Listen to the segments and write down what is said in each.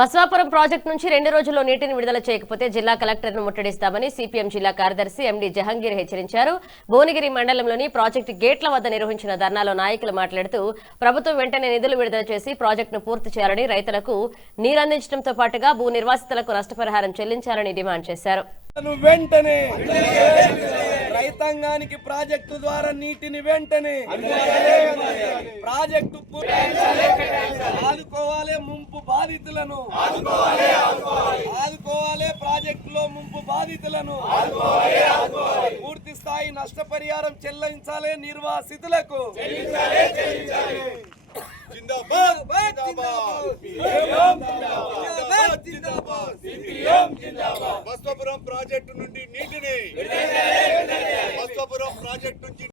Baswapuram project నుంచి 2 రోజుల్లో నీటిని విడుదల చేయకపోతే జిల్లా కలెక్టర్ను ముట్టడిస్తామని సిపిఎం జిల్లా కార్యదర్శి ఎండి జహంగీర్ హెచ్చరించారు. భువనగిరి మండలంలోని ప్రాజెక్టు గేట్ల వద్ద నిర్వహించిన ధర్నాలో నాయకులు మాట్లాడుతూ ప్రభుత్వం వెంటనే నిధులు విడుదల చేసి ప్రాజెక్టును పూర్తి చేయాలని, రైతులకు నీరందించడంతో పాటుగా భూ నిర్వాసితులకు నష్టపరిహారం చెల్లించాలని డిమాండ్ చేశారు. వెంటనే రైతాంగానికి ప్రాజెక్టు ద్వారా నీటిని వెంటనే ప్రాజెక్టు ఆదుకోవాలి, ముంపు బాధితులను ఆదుకోవాలి, ప్రాజెక్టులో ముంపు బాధితులను పూర్తి స్థాయి నష్టపరిహారం చెల్లించాలి, నిర్వాసితులకు బస్వాపురం ప్రాజెక్టు నుండి నీటిని బస్వాపురం ప్రాజెక్టు నుంచి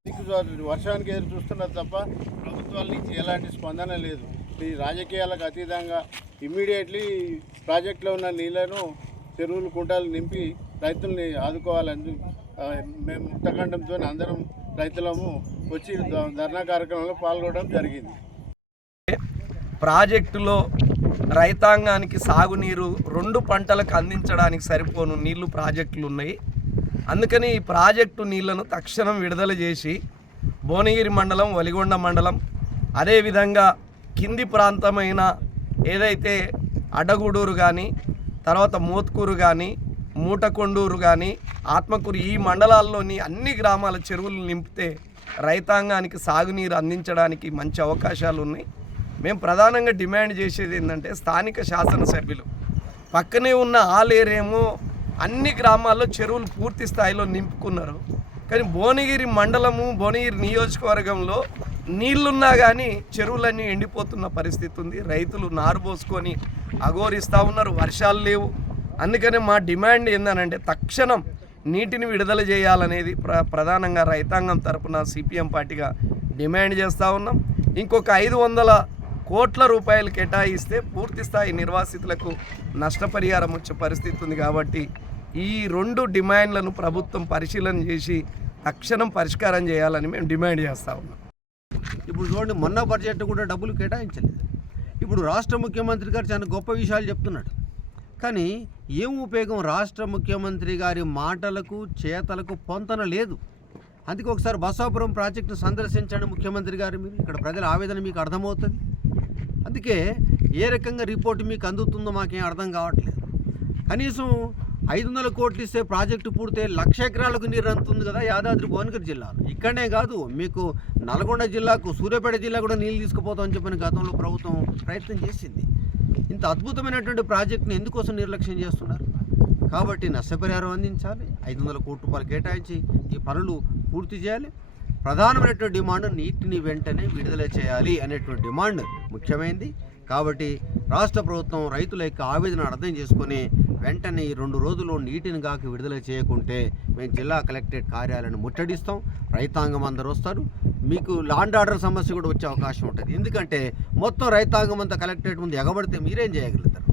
వర్షానికి ఎదురు చూస్తున్నారు తప్ప ప్రభుత్వాల నుంచి ఎలాంటి స్పందన లేదు. ఈ రాజకీయాలకు అతీతంగా ఇమ్మీడియట్లీ ప్రాజెక్టులో ఉన్న నీళ్లను చెరువులు కుంటలు నింపి రైతుల్ని ఆదుకోవాలని మేము ముక్తఖండంతో అందరం రైతులము వచ్చి ధర్నా కార్యక్రమంలో పాల్గొనడం జరిగింది. ప్రాజెక్టులో రైతాంగానికి సాగునీరు 2 పంటలకు అందించడానికి సరిపోను నీళ్లు ప్రాజెక్టులు ఉన్నాయి. అందుకని ఈ ప్రాజెక్టు నీళ్లను తక్షణం విడుదల చేసి భువనగిరి మండలం, వలిగొండ మండలం, అదేవిధంగా కింది ప్రాంతమైన ఏదైతే అడ్డగూడూరు కానీ, తర్వాత మోత్కూరు కానీ, మూటకొండూరు కానీ, ఆత్మకూరు, ఈ మండలాల్లోని అన్ని గ్రామాల చెరువులు నింపితే రైతాంగానికి సాగునీరు అందించడానికి మంచి అవకాశాలు ఉన్నాయి. మేము ప్రధానంగా డిమాండ్ చేసేది ఏంటంటే, స్థానిక శాసనసభ్యులు పక్కనే ఉన్న ఆలేరేమో అన్ని గ్రామాల్లో చెరువులు పూర్తి స్థాయిలో నింపుకున్నారు. కానీ భువనగిరి మండలము, భువనగిరి నియోజకవర్గంలో నీళ్లున్నా కానీ చెరువులన్నీ ఎండిపోతున్న పరిస్థితి ఉంది. రైతులు నారు పోసుకొని అఘోరిస్తూ ఉన్నారు, వర్షాలు లేవు. అందుకనే మా డిమాండ్ ఏందనంటే, తక్షణం నీటిని విడుదల చేయాలనేది ప్రధానంగా రైతాంగం తరపున సిపిఎం పార్టీగా డిమాండ్ చేస్తూ ఉన్నాం. ఇంకొక 500 కోట్ల రూపాయలు కేటాయిస్తే పూర్తి స్థాయి నిర్వాసితులకు నష్టపరిహారం వచ్చే పరిస్థితి ఉంది. కాబట్టి ఈ 2 డిమాండ్లను ప్రభుత్వం పరిశీలన చేసి తక్షణం పరిష్కారం చేయాలని మేము డిమాండ్ చేస్తూ ఉన్నాం. ఇప్పుడు చూడండి, మొన్న బడ్జెట్ కూడా డబ్బులు కేటాయించలేదు. ఇప్పుడు రాష్ట్ర ముఖ్యమంత్రి గారు చాలా గొప్ప విషయాలు చెప్తున్నాడు. కానీ ఏం ఉపయోగం? రాష్ట్ర ముఖ్యమంత్రి గారి మాటలకు చేతలకు పొంతన లేదు. అందుకే ఒకసారి బస్వాపురం ప్రాజెక్టు సందర్శించండి ముఖ్యమంత్రి గారు. మీరు ఇక్కడ ప్రజల ఆవేదన మీకు అర్థమవుతుంది. అందుకే ఏ రకంగా రిపోర్టు మీకు అందుతుందో మాకేం అర్థం కావట్లేదు. కనీసం 500 కోట్లు ఇస్తే ప్రాజెక్టు పూర్తి 1,00,000 ఎకరాలకు నీరు అందుతుంది కదా యాదాద్రి భువనగిరి జిల్లాలో. ఇక్కడనే కాదు, మీకు నల్గొండ జిల్లాకు, సూర్యాపేట జిల్లా కూడా నీళ్ళు తీసుకుపోతామని చెప్పిన గతంలో ప్రభుత్వం ప్రయత్నం చేసింది. ఇంత అద్భుతమైనటువంటి ప్రాజెక్టుని ఎందుకోసం నిర్లక్ష్యం చేస్తున్నారు? కాబట్టి నష్టపరిహారం అందించాలి, 500 కోట్ల రూపాయలు కేటాయించి ఈ పనులు పూర్తి చేయాలి. ప్రధానమైనటువంటి డిమాండ్ నీటిని వెంటనే విడుదల చేయాలి అనేటువంటి డిమాండ్ ముఖ్యమైనది. కాబట్టి రాష్ట్ర ప్రభుత్వం రైతుల యొక్క ఆవేదన అర్థం చేసుకొని వెంటనే ఈ 2 రోజుల్లో నీటిని కాక విడుదల చేయకుంటే మేము జిల్లా కలెక్టరేట్ కార్యాలయాన్ని ముట్టడిస్తాం. రైతాంగం అందరూ వస్తారు. మీకు ల్యాండ్ ఆర్డర్ సమస్య కూడా వచ్చే అవకాశం ఉంటుంది. ఎందుకంటే మొత్తం రైతాంగం అంతా కలెక్టరేట్ ముందు ఎగబడితే మీరేం చేయగలుగుతారు?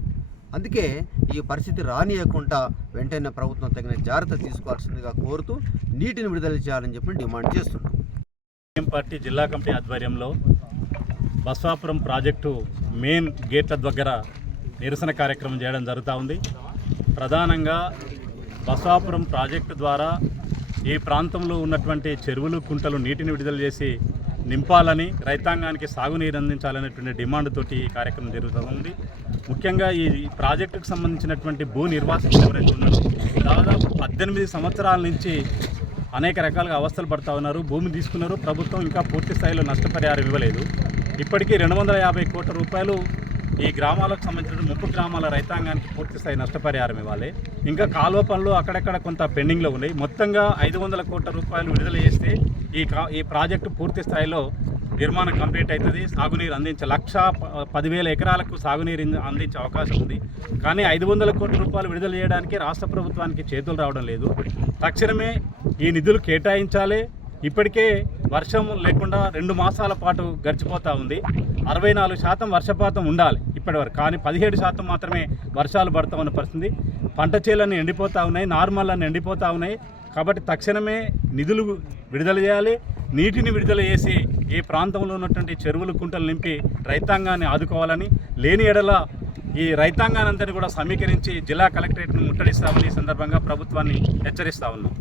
అందుకే ఈ పరిస్థితి రానియకుండా వెంటనే ప్రభుత్వం తగిన జాగ్రత్త తీసుకోవాల్సిందిగా కోరుతూ నీటిని విడుదల చేయాలని చెప్పి డిమాండ్ చేస్తున్నాం. పార్టీ జిల్లా కమిటీ ఆధ్వర్యంలో బస్వాపురం ప్రాజెక్టు మెయిన్ గేట్ల దగ్గర నిరసన కార్యక్రమం చేయడం జరుగుతూ ఉంది. ప్రధానంగా బస్వాపురం ప్రాజెక్టు ద్వారా ఈ ప్రాంతంలో ఉన్నటువంటి చెరువులు, కుంటలు నీటిని విడుదల చేసి నింపాలని, రైతాంగానికి సాగునీరు అందించాలనేటువంటి డిమాండ్ తోటి ఈ కార్యక్రమం జరుగుతుంది. ముఖ్యంగా ఈ ప్రాజెక్టుకు సంబంధించినటువంటి భూ నిర్వాసితులు ఎవరైతే ఉన్నారో దాదాపు 18 సంవత్సరాల నుంచి అనేక రకాలుగా అవస్థలు పడుతూ ఉన్నారు. భూమి తీసుకున్నారు, ప్రభుత్వం ఇంకా పూర్తి స్థాయిలో నష్టపరిహారం ఇవ్వలేదు. ఇప్పటికీ 250 కోట్ల రూపాయలు ఈ గ్రామాలకు సంబంధించిన 30 గ్రామాల రైతాంగానికి పూర్తి స్థాయి నష్టపరిహారం ఇవ్వాలి. ఇంకా కాలువ పనులు అక్కడక్కడ కొంత పెండింగ్లో ఉన్నాయి. మొత్తంగా 500 కోట్ల రూపాయలు విడుదల చేస్తే ఈ ప్రాజెక్టు పూర్తి స్థాయిలో నిర్మాణం కంప్లీట్ అవుతుంది. సాగునీరు అందించే 1,10,000 ఎకరాలకు సాగునీరు అందించే అవకాశం ఉంది. కానీ 500 కోట్ల రూపాయలు విడుదల చేయడానికి రాష్ట్ర ప్రభుత్వానికి చేతులు రావడం లేదు. తక్షణమే ఈ నిధులు కేటాయించాలి. ఇప్పటికే వర్షం లేకుండా 2 మాసాల పాటు గడిచిపోతూ ఉంది. 64% వర్షపాతం ఉండాలి ఇప్పటివరకు, కానీ 17% మాత్రమే వర్షాలు పడుతూ ఉన్న పరిస్థితి. పంట చేలన్నీ ఎండిపోతూ ఉన్నాయి, నార్మల్ ఎండిపోతూ ఉన్నాయి. కాబట్టి తక్షణమే నిధులు విడుదల చేయాలి. నీటిని విడుదల చేసి ఈ ప్రాంతంలో ఉన్నటువంటి చెరువులు కుంటలు నింపి రైతాంగాన్ని ఆదుకోవాలని, లేని ఎడల ఈ రైతాంగానందరినీ కూడా సమీకరించి జిల్లా కలెక్టరేట్ను ముట్టడిస్తామని ఈ సందర్భంగా ప్రభుత్వాన్ని హెచ్చరిస్తా ఉన్నాం.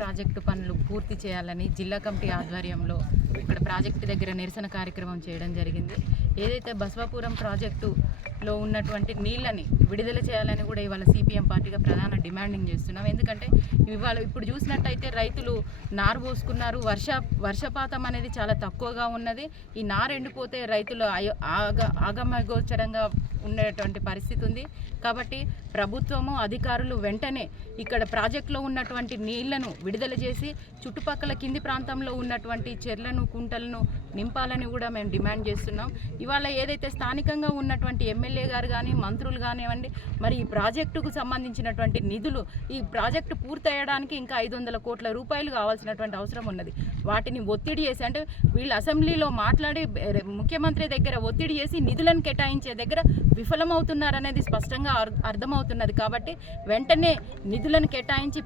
ప్రాజెక్టు పనులు పూర్తి చేయాలని జిల్లా కమిటీ ఆధ్వర్యంలో ఇక్కడ ప్రాజెక్టు దగ్గర నిరసన కార్యక్రమం చేయడం జరిగింది. ఏదైతే బసవాపురం ప్రాజెక్టులో ఉన్నటువంటి నీళ్ళని విడుదల చేయాలని కూడా ఇవాళ సిపిఎం పార్టీగా ప్రధాన డిమాండింగ్ చేస్తున్నాం. ఎందుకంటే ఇవాళ ఇప్పుడు చూసినట్టయితే రైతులు నారు పోసుకున్నారు, వర్షపాతం అనేది చాలా తక్కువగా ఉన్నది. ఈ నారు ఎండిపోతే రైతులు ఆగమగోచరంగా ఉండేటువంటి పరిస్థితి ఉంది. కాబట్టి ప్రభుత్వము అధికారులు వెంటనే ఇక్కడ ప్రాజెక్టులో ఉన్నటువంటి నీళ్లను విడుదల చేసి చుట్టుపక్కల కింది ప్రాంతంలో ఉన్నటువంటి చెర్లను కుంటలను నింపాలని కూడా మేము డిమాండ్ చేస్తున్నాం. ఇవాళ ఏదైతే స్థానికంగా ఉన్నటువంటి ఎమ్మెల్యే గారు కానీ మంత్రులు కానివ్వండి, మరి ఈ ప్రాజెక్టుకు సంబంధించినటువంటి నిధులు ఈ ప్రాజెక్టు పూర్తయ్యడానికి ఇంకా 500 కోట్ల రూపాయలు కావాల్సినటువంటి అవసరం ఉన్నది. వాటిని ఒత్తిడి చేసి అంటే వీళ్ళు అసెంబ్లీలో మాట్లాడి ముఖ్యమంత్రి దగ్గర ఒత్తిడి చేసి నిధులను కేటాయించే దగ్గర విఫలమవుతున్నారనేది స్పష్టంగా అర్థమవుతున్నది. కాబట్టి వెంటనే నిధులను కేటాయించి